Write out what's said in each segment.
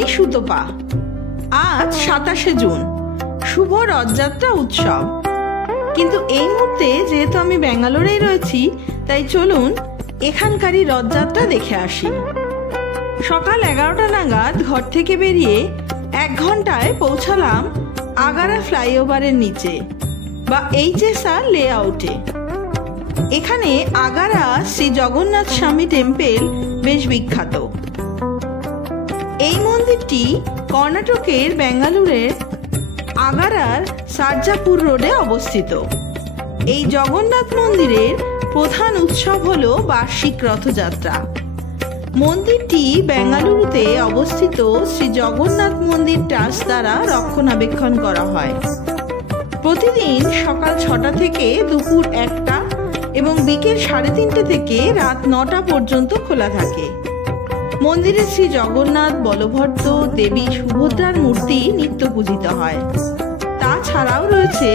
আমি সুতপা। আজ 27শে জুন, শুভ রথযাত্রা উৎসব। কিন্তু এই মুহূর্তে যেহেতু আমি ব্যাঙ্গালোরেই রয়েছি, তাই চলুন এখানকারই রথযাত্রা দেখে আসি। সকাল 11টা নাগাদ ঘর থেকে বেরিয়ে 1 ঘন্টায় পৌঁছালাম আগারা ফ্লাইওভারের নিচে বা HSR লেআউটে। এখানে আগারা শ্রী জগন্নাথ স্বামী টেম্পল বেশ বিখ্যাত। এই মন্দিরটি কর্ণাটকের বেঙ্গালুরের আগারার সার্জাপুর রোডে অবস্থিত। এই জগন্নাথ মন্দিরের প্রধান উৎসব হলো বার্ষিক রথযাত্রা। মন্দিরটি বেঙ্গালুরুতে অবস্থিত শ্রী জগন্নাথ মন্দির ট্রাস্ট দ্বারা রক্ষণাবেক্ষণ করা হয়। প্রতিদিন সকাল 6টা থেকে দুপুর 1টা এবং বিকেল 3:30 থেকে রাত 9টা পর্যন্ত খোলা থাকে। মন্দিরে শ্রী জগন্নাথ, বলভদ্র, দেবী সুভদ্রার মূর্তি নিত্য পূজিত হয়। তাছাড়াও রয়েছে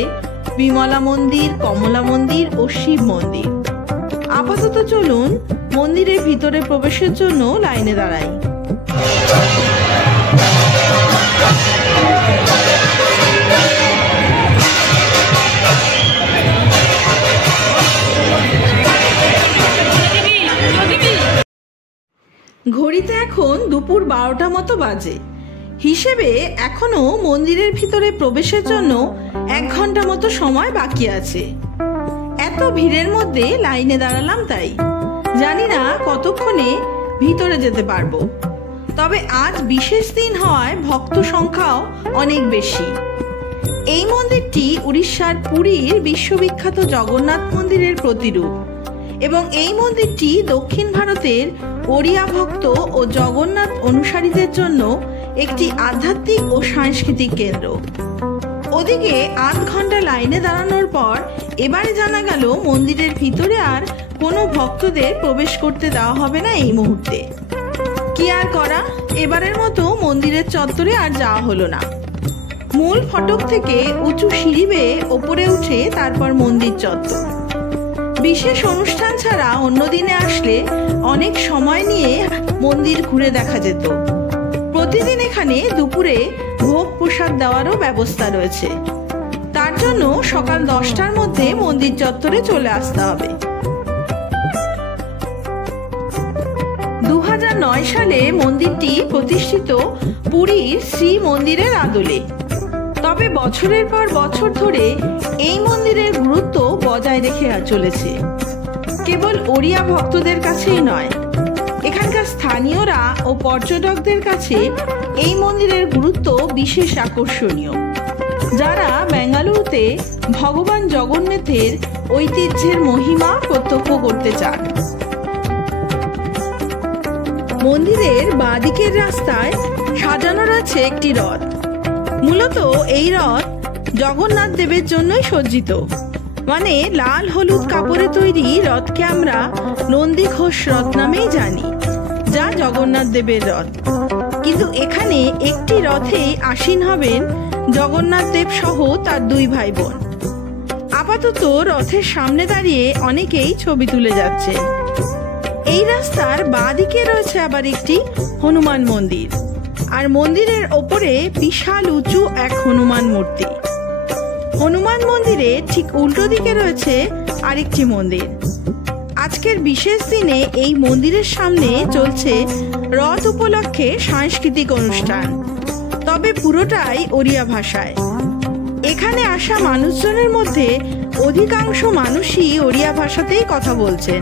বিমলা মন্দির, কমলা মন্দির ও শিব মন্দির। আপাতত চলুন মন্দিরের ভিতরে প্রবেশের জন্য লাইনে দাঁড়াই। ঘড়িতে এখন দুপুর 12টা মতো বাজে। হিসেবে এখনো মন্দিরের ভিতরে প্রবেশের জন্য 1 ঘন্টা মতো সময় বাকি আছে। এত ভিড়ের মধ্যে লাইনে দাঁড়ালাম, তাই জানি না কতক্ষণে ভিতরে যেতে পারবো। তবে আজ বিশেষ দিন হওয়ায় ভক্ত সংখ্যাও অনেক বেশি। এই মন্দিরটি উড়িষ্যার পুরীর বিশ্ববিখ্যাত জগন্নাথ মন্দিরের প্রতিরূপ এবং এই মন্দিরটি দক্ষিণ ভারতের ওড়িয়া ভক্ত ও জগন্নাথ অনুসারীদের জন্য একটি আধ্যাত্মিক ও সাংস্কৃতিক কেন্দ্র। ওদিকে 8 ঘন্টা লাইনে দাঁড়ানোর পর এবারে জানা গেল মন্দিরের ভিতরে আর কোনো ভক্তদের প্রবেশ করতে দেওয়া হবে না এই মুহূর্তে। কি আর করা, এবারের মতো মন্দিরের চত্বরে আর যাওয়া হলো না। মূল ফটক থেকে উঁচু সিঁড়ি বেয়ে ওপরে উঠে তারপর মন্দির চত্বর। বিশেষ অনুষ্ঠান ছাড়া অন্য দিনে আসলে অনেক সময় নিয়ে মন্দির ঘুরে দেখা যেত। প্রতিদিন এখানে দুপুরে ভোগ প্রসাদ দেওয়ারও ব্যবস্থা রয়েছে। তার জন্য সকাল 10টার মধ্যে মন্দির চত্বরে চলে আসতে হবে। 2009 সালে মন্দিরটি প্রতিষ্ঠিত পুরীর শ্রী মন্দিরের আদলে। তবে বছরের পর বছর ধরে এই মন্দিরের গুরুত্ব বজায় রেখে চলেছে। কেবল ওড়িয়া ভক্তদের কাছেই নয়, এখানকার স্থানীয়রা ও পর্যটকদের কাছে এই মন্দিরের গুরুত্ব বিশেষ আকর্ষণীয়, যারা বেঙ্গালুরুতে ভগবান জগন্নাথের ঐতিহ্যের মহিমা প্রত্যক্ষ করতে চান। মন্দিরের বাঁদিকের রাস্তায় সাজানো রয়েছে একটি রথ। মূলত এই রথ জগন্নাথ দেবের জন্যই সজ্জিত। মানে লাল হলুদ কাপড়ে তৈরি রথকে আমরা নন্দী ঘোষ রথ নামেই জানি, যা জগন্নাথ দেবের রথ। কিন্তু এখানে একটি রথেই আসীন হবেন জগন্নাথ দেব সহ তার 2 ভাই বোন। আপাতত রথের সামনে দাঁড়িয়ে অনেকেই ছবি তুলে যাচ্ছে। এই রাস্তার বাঁ দিকে রয়েছে আবার একটি হনুমান মন্দির, আর মন্দিরের ওপরে বিশাল উঁচু এক হনুমান মূর্তি। হনুমান মন্দিরের ঠিক উল্টো দিকে রয়েছে আরেকটি মন্দির। আজকের বিশেষ দিনে এই মন্দিরের সামনে চলছে রথ উপলক্ষে সাংস্কৃতিক অনুষ্ঠান, তবে পুরোটাই ওড়িয়া ভাষায়। এখানে আসা মানুষজনের মধ্যে অধিকাংশ মানুষই ওড়িয়া ভাষাতেই কথা বলছেন।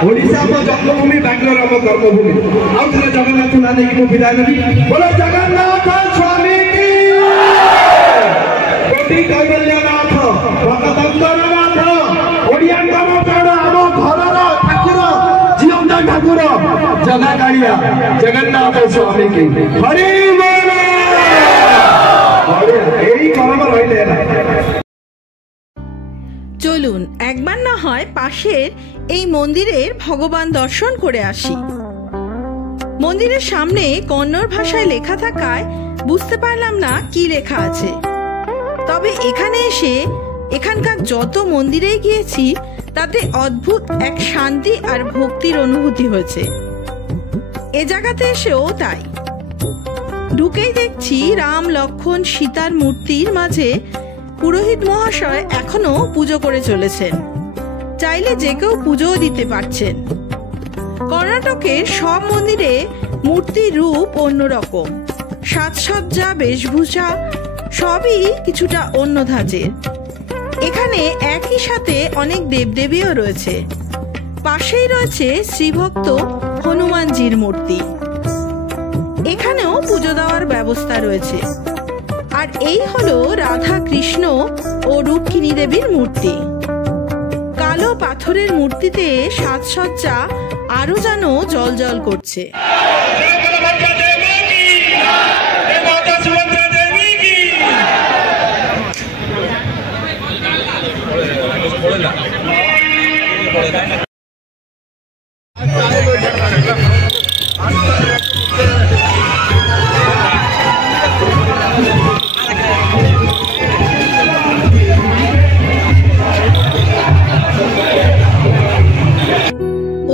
ओडिशा को जन्मभूमि, बैंगलोर को कर्मभूमि। आउ थरे जगन्नाथ ना देकी को विदाय नदी। बोलो जगन्नाथ स्वामी की कोटि कैबल्यनाथ भक्ततंत्रनाथ ओडियांगम प्राण आम घरर ठाकुर जीवंत ठाकुर जगा गाड़िया जगन्नाथ स्वामी की हरि बोल। এই করব রইলে না। চলুন একবার না হয় পাশের এই মন্দিরের ভগবান দর্শন করে আসি। মন্দিরের সামনে কন্নড় ভাষায় লেখা থাকায় বুঝতে পারলাম না কি লেখা আছে। তবে এখানে এসে এখানকার যত মন্দিরে গিয়েছি তাতে অদ্ভুত এক শান্তি আর ভক্তির অনুভূতি হয়েছে। এ জায়গাতে এসেও তাই। ঢুকেই দেখছি রাম, লক্ষ্মণ, সীতার মূর্তির মাঝে পুরোহিত মহাশয় এখনো পুজো করে চলেছেন। চাইলে যে কেউ পুজোও দিতে পারছেন। কর্ণাটকের সব মন্দিরে মূর্তির রূপ অন্যরকম, সাজসজ্জা, বেশভূষা সবই কিছুটা অন্য ধাঁচের। এখানে একই সাথে অনেক দেবদেবীও রয়েছে। পাশেই রয়েছে শ্রীভক্ত হনুমানজির মূর্তি। এখানেও পুজো দেওয়ার ব্যবস্থা রয়েছে। আর এই হলো রাধা, কৃষ্ণ ও রুক্মিণী দেবীর মূর্তি। কালো পাথরের মূর্তিতে সাজসজ্জা আরো যেন জলজল করছে।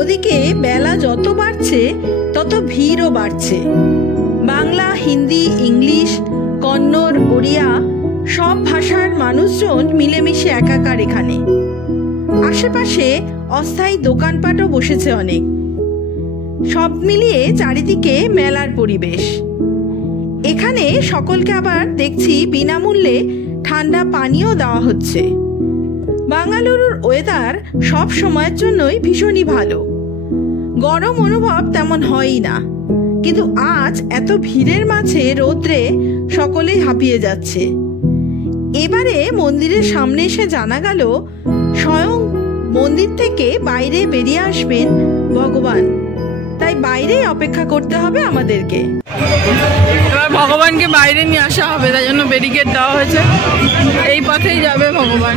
ওদিকে বেলা যত বাড়ছে তত ভিড়ও বাড়ছে। বাংলা, হিন্দি, ইংলিশ, কন্নড়, ওড়িয়া সব ভাষার মানুষজন মিলেমিশে একাকার এখানে। আশেপাশে অস্থায়ী দোকানপাটও বসেছে অনেক। সব মিলিয়ে চারিদিকে মেলার পরিবেশ। এখানে সকলকে আবার দেখছি বিনামূল্যে ঠান্ডা পানীয় দেওয়া হচ্ছে। বাঙ্গালুরুর ওয়েদার সব সময়ের জন্যই ভীষণই ভালো। গরম অনুভব তেমন হয়ই না, কিন্তু আজ এত ভিড়ের মাঝে রোদ্রে সকলেই হাঁপিয়ে যাচ্ছে। এবারে মন্দিরের সামনে এসে জানা গেল স্বয়ং মন্দির থেকে বাইরে বেরিয়ে আসবেন ভগবান। তাই বাইরেই অপেক্ষা করতে হবে আমাদেরকে। এবার ভগবানকে বাইরে নিয়ে আসা হবে, তাই জন্য ব্যারিকেড দেওয়া হয়েছে। এই পথেই যাবে ভগবান।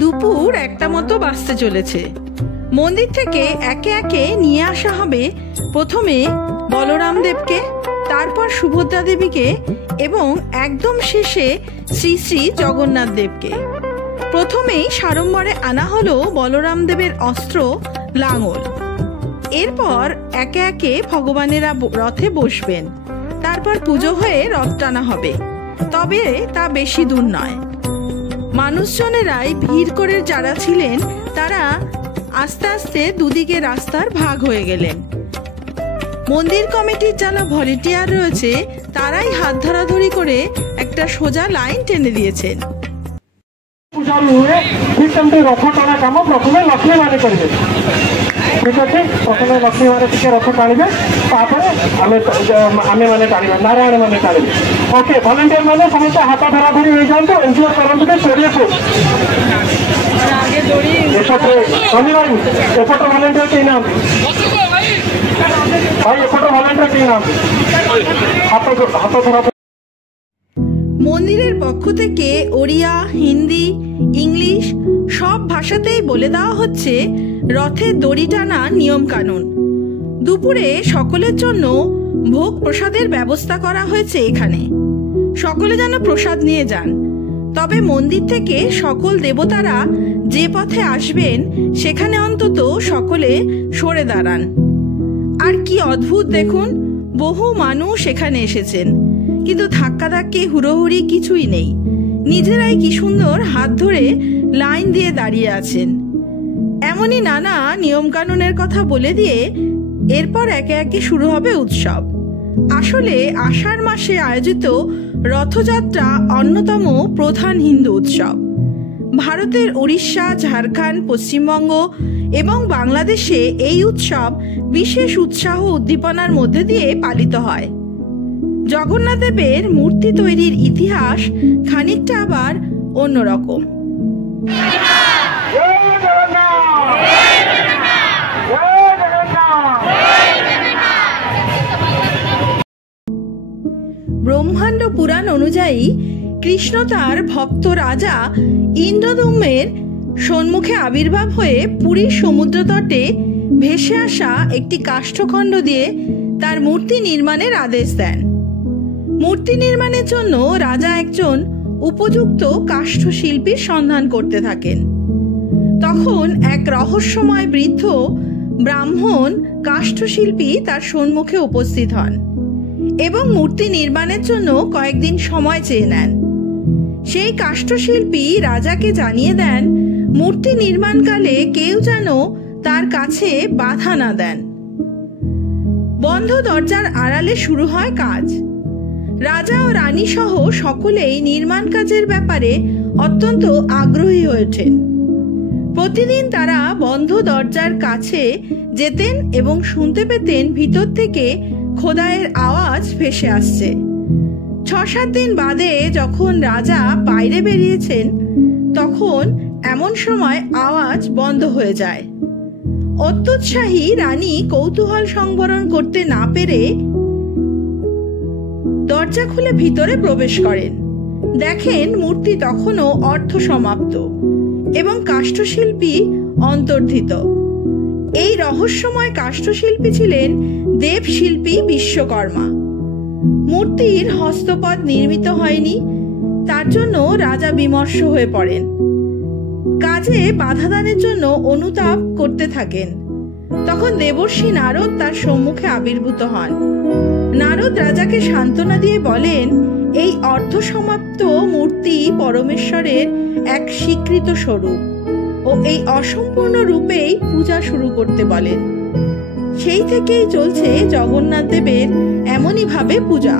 দুপুর 1টা মতো বাজতে চলেছে। মন্দির থেকে একে একে নিয়ে আসা হবে প্রথমে বলরাম দেবকে, তারপর সুভদ্রা দেবীকে এবং একদম শেষে শ্রী শ্রী জগন্নাথ দেবকে। প্রথমেই সাড়ম্বরে আনা হলো বলরাম দেবের অস্ত্র লাঙল। এরপর একে একে ভগবানেরা রথে বসবেন। তারপর পুজো হয়ে রথ টানা হবে, তবে তা বেশি দূর নয়। মানুষজনেরাই ভিড় করে যারা ছিলেন তারা আস্তে আস্তে দুদিকে রাস্তার ভাগ হয়ে গেলেন। মন্দির কমিটির যারা ভলেন্টিয়ার রয়েছে তারাই হাত ধরাধরি করে একটা সোজা লাইন টেনে দিয়েছেন। রথ টানা কাম প্রথমে লক্ষ্মী মানে করবে, ঠিক আছে? প্রথমে লক্ষ্মী মানে থেকে রথ টাণবে, তারপরে আমি মানে টাণবে, নারায়ণ মানে টাণবে। ওকে, ভলেন্টিয়ার মানে সমস্ত হাত ধরাধরি হয়ে যান, তো এনজয় করতে চড়িয়ে শনিবার এপটে ভলেন্টিয়ার কি নাম ভাই? এপটে ভলেন্টিয়ার কি নাম? হাত ধরা। মন্দিরের পক্ষ থেকে ওড়িয়া, হিন্দি, ইংলিশ সব ভাষাতেই বলে দেওয়া হচ্ছে রথের দড়ি টানা নিয়ম কানুন। দুপুরে সকলের জন্য ভোগ প্রসাদের ব্যবস্থা করা হয়েছে এখানে। সকলে যেন প্রসাদ নিয়ে যান। তবে মন্দির থেকে সকল দেবতারা যে পথে আসবেন সেখানে অন্তত সকলে সরে দাঁড়ান। আর কি অদ্ভুত দেখুন, বহু মানুষ এখানে এসেছেন, কিন্তু ধাক্কাধাক্কি হুড়োহুড়ি কিছুই নেই। নিজেরাই কি সুন্দর হাত ধরে লাইন দিয়ে দাঁড়িয়ে আছেন। এমনই নানা নিয়মকানুনের কথা বলে দিয়ে এরপর একে একে শুরু হবে উৎসব। আসলে আষাঢ় মাসে আয়োজিত রথযাত্রা অন্যতম প্রধান হিন্দু উৎসব। ভারতের উড়িষ্যা, ঝাড়খণ্ড, পশ্চিমবঙ্গ এবং বাংলাদেশে এই উৎসব বিশেষ উৎসাহ উদ্দীপনার মধ্যে দিয়ে পালিত হয়। জগন্নাথ দেবের মূর্তি তৈরির ইতিহাস খানিকটা আবার অন্যরকম। ব্রহ্মাণ্ড পুরাণ অনুযায়ী কৃষ্ণ তার ভক্ত রাজা ইন্দ্রদম্নের সম্মুখে আবির্ভাব হয়ে পুরীর সমুদ্র তটে ভেসে আসা একটি কাষ্ঠখণ্ড দিয়ে তার মূর্তি নির্মাণের আদেশ দেন। মূর্তি নির্মাণের জন্য রাজা একজন উপযুক্ত কাষ্ঠশিল্পীর সন্ধান করতে থাকেন। তখন এক রহস্যময় বৃদ্ধ ব্রাহ্মণ কাষ্ঠশিল্পী তার সম্মুখে উপস্থিত হন এবং মূর্তি নির্মাণের জন্য কয়েকদিন সময় চেয়ে নেন। সেই কাষ্ঠশিল্পী রাজাকে জানিয়ে দেন মূর্তি নির্মাণকালে কেউ যেন তার কাছে বাধা না দেন। বন্ধ দরজার আড়ালে শুরু হয় কাজ। রাজা ও রানী সহ সকলেই নির্মাণ কাজের ব্যাপারে অত্যন্ত আগ্রহী হয়ে ওঠেন। প্রতিদিন তারা বন্ধ দরজার কাছে যেতেন এবং শুনতে পেতেন ভিতর থেকে খোদাইয়ের আওয়াজ ভেসে আসছে। 6-7 দিন বাদে যখন রাজা বাইরে বেরিয়েছেন তখন এমন সময় আওয়াজ বন্ধ হয়ে যায়। অত্যুৎসাহী রানী কৌতূহল সংবরণ করতে না পেরে দরজা খুলে ভিতরে প্রবেশ করেন। দেখেন মূর্তি তখনও অর্ধ সমাপ্ত এবং কাষ্ঠশিল্পী অন্তর্ধিত। এই রহস্যময় কাষ্ঠশিল্পী ছিলেন দেবশিল্পী বিশ্বকর্মা। মূর্তির হস্তপদ নির্মিত হয়নি, তার জন্য রাজা বিমর্ষ হয়ে পড়েন। কাজে বাধাদানের জন্য অনুতাপ করতে থাকেন। তখন দেবর্ষি নারদ তার সম্মুখে আবির্ভূত হন। নারদ রাজাকে সান্ত্বনা দিয়ে বলেন, এই অর্ধসমাপ্ত মূর্তি পরমেশ্বরের এক স্বীকৃত স্বরূপ ও এই অসম্পূর্ণ রূপেই পূজা শুরু করতে বলেন। সেই থেকেই চলছে জগন্নাথ দেবের এমনই ভাবে পূজা।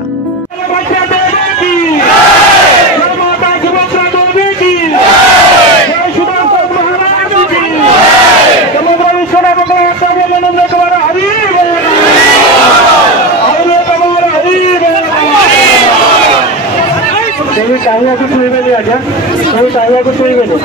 चाहिए कुछ नहीं मिले आजा, कोई चाहिए कुछ नहीं मिले।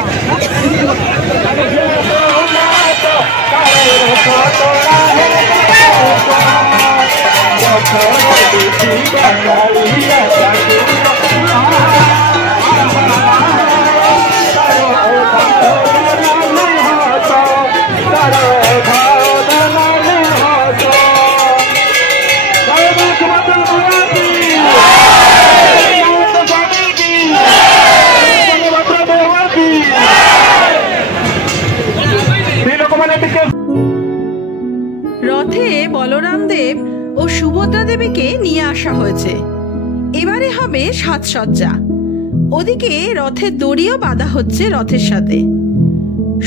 রথে বলরাম দেব ও সুভদ্রা দেবীকে নিয়ে আসা হয়েছে। এবারে হবে সাজসজ্জা। ওদিকে রথের দড়িও বাঁধা হচ্ছে রথের সাথে।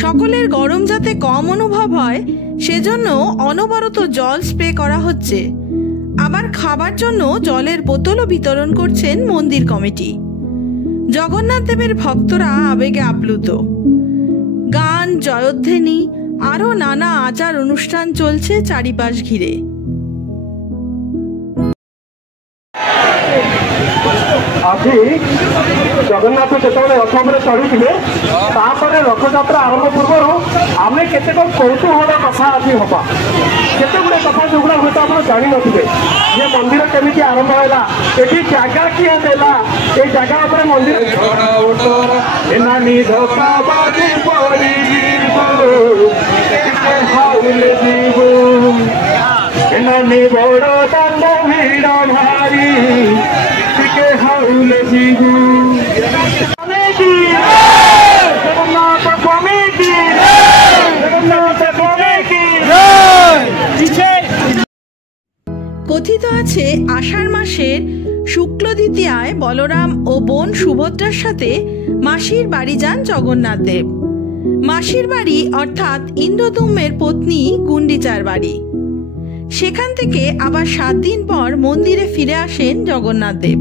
সকলের গরম যাতে কম অনুভব হয় সেজন্য অনবরত জল স্প্রে করা হচ্ছে। আবার খাবার জন্য জলের বোতলও বিতরণ করছেন মন্দির কমিটি। জগন্নাথ দেবের ভক্তরা আবেগে আপ্লুত। গান, জয়ধ্বনি আরো নানা আচার অনুষ্ঠান চলছে চারিপাশ ঘিরে। আজি জগন্নাথ যেতবে রথ উপরে চড়িবে তাপরে রথযাত্রা আরম্ভ পূর্বর আমি কেতেক কৌতূহল কথা আজি হবা। কেতে গুড়ে কথা যেগুলো হয়তো আপনার জানি নথিবে যে মন্দির কেমিতি আরম্ভ হলা, এটি জায়গা কিଏ দেলা, এই জায়গা উপরে মন্দির বড় দণ্ড ভিড় ভারি টিকে হাউলে জিগু committee Jagannath committee Jagannath committee. কথিত আছে আষাঢ় মাসের শুক্ল দ্বিতীয়ায় বলরাম ও বোন সুভদ্রার সাথে মাসির বাড়ি যান জগন্নাথ দেব। মাসির বাড়ি অর্থাৎ ইন্দ্রদম্নের পত্নী গুন্ডিচার বাড়ি। সেখান থেকে আবার 7 দিন পর মন্দিরে ফিরে আসেন জগন্নাথ দেব।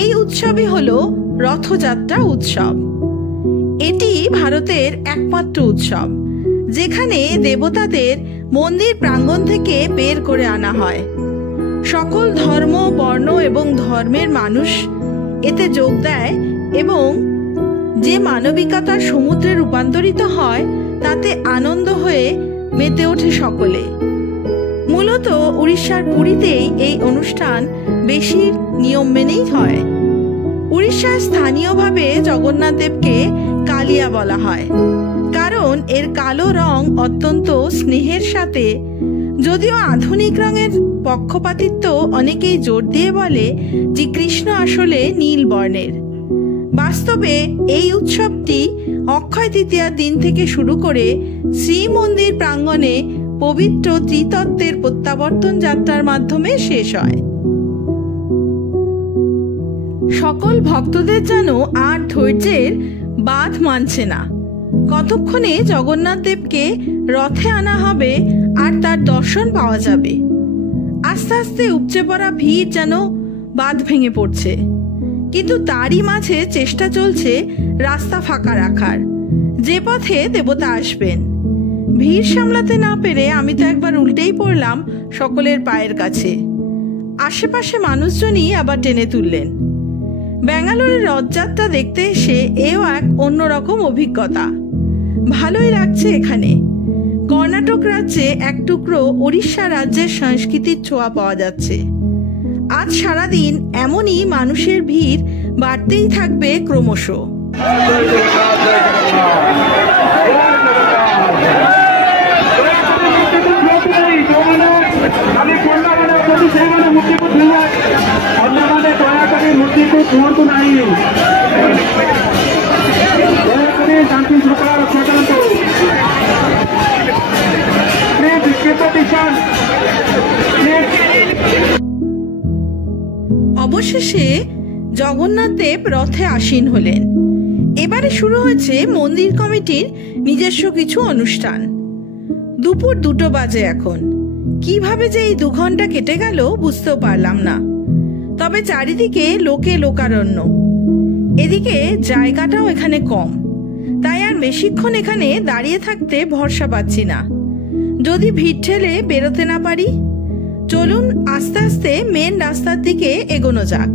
এই উৎসবই হলো রথযাত্রা উৎসব। এটি ভারতের একমাত্র উৎসব যেখানে দেবতাদের মন্দির প্রাঙ্গণ থেকে বের করে আনা হয়। সকল ধর্ম, বর্ণ এবং ধর্মের মানুষ এতে যোগ দেয় এবং যে মানবিকতার সমুদ্রে রূপান্তরিত হয় তাতে আনন্দ হয়ে মেতে ওঠে সকলে। মূলত উড়িষ্যার পুরীতেই এই অনুষ্ঠান বেশি নিয়ম মেনেই হয়। উড়িষ্যার স্থানীয়ভাবে জগন্নাথ দেবকে কালিয়া বলা হয়, কারণ এর কালো রং অত্যন্ত স্নেহের সাথে, যদিও আধুনিক রঙের পক্ষপাতিত্ব অনেকেই জোর দিয়ে বলে যে কৃষ্ণ আসলে নীল বর্ণের। বাস্তবে এই উৎসবটি অক্ষয় তৃতীয়ার দিন থেকে শুরু করে শ্রীমন্দির প্রাঙ্গণে পবিত্র ত্রিতত্ত্বের প্রত্যাবর্তন যাত্রার মাধ্যমে শেষ হয়। সকল ভক্তদের যেন আর ধৈর্যের বাঁধ মানছে না। কতক্ষণে জগন্নাথ দেবকে রথে আনা হবে আর তার দর্শন পাওয়া যাবে। আস্তে আস্তে উপচে পড়া ভিড় যেন বাঁধ ভেঙে পড়ছে, কিন্তু তারই মাঝে চেষ্টা চলছে রাস্তা ফাঁকা রাখার, যে পথে দেবতা আসবেন। ভিড় সামলাতে না পেরে আমি তো একবার উল্টেই পড়লাম সকলের পায়ের কাছে। আশেপাশে মানুষজনই আবার টেনে তুললেন। ব্যাঙ্গালোরের রথযাত্রা দেখতে এসে এও এক অন্যরকম অভিজ্ঞতা। ভালোই লাগছে এখানে। কর্ণাটক রাজ্যে এক টুকরো উড়িষ্যা রাজ্যের সংস্কৃতির ছোঁয়া পাওয়া যাচ্ছে। আজ সারাদিন এমনই মানুষের ভিড় বাড়তেই থাকবে ক্রমশ। অবশেষে জগন্নাথ দেব রথে আসীন হলেন। এবারে শুরু হয়েছে মন্দির কমিটির নিজস্ব কিছু অনুষ্ঠান। দুপুর 2টো বাজে এখন। কিভাবে যে এই 2 ঘন্টা কেটে গেল বুঝতেও পারলাম না। তবে চারিদিকে লোকে লোকারণ্য। এদিকে জায়গাটাও এখানে কম, তাই আর বেশিক্ষণ এখানে দাঁড়িয়ে থাকতে ভরসা পাচ্ছি না। যদি ভিড় ঠেলে বেরোতে না পারি, চলুন আস্তে আস্তে মেন রাস্তার দিকে এগোনো যাক।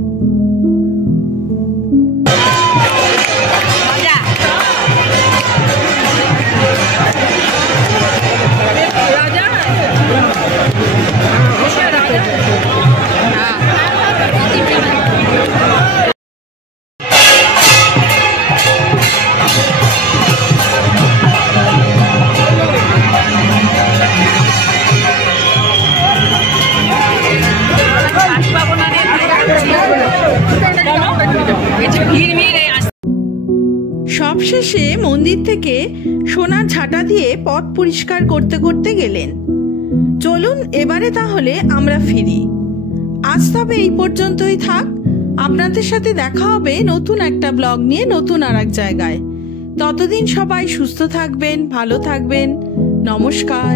সবশেষে মন্দির থেকে সোনার ঝাঁটা দিয়ে পথ পরিষ্কার করতে করতে গেলেন। চলুন এবারে তাহলে আমরা ফিরি। আজ তবে এই পর্যন্তই থাক। আপনাদের সাথে দেখা হবে নতুন একটা ব্লগ নিয়ে নতুন আর এক জায়গায়। ততদিন সবাই সুস্থ থাকবেন, ভালো থাকবেন। নমস্কার।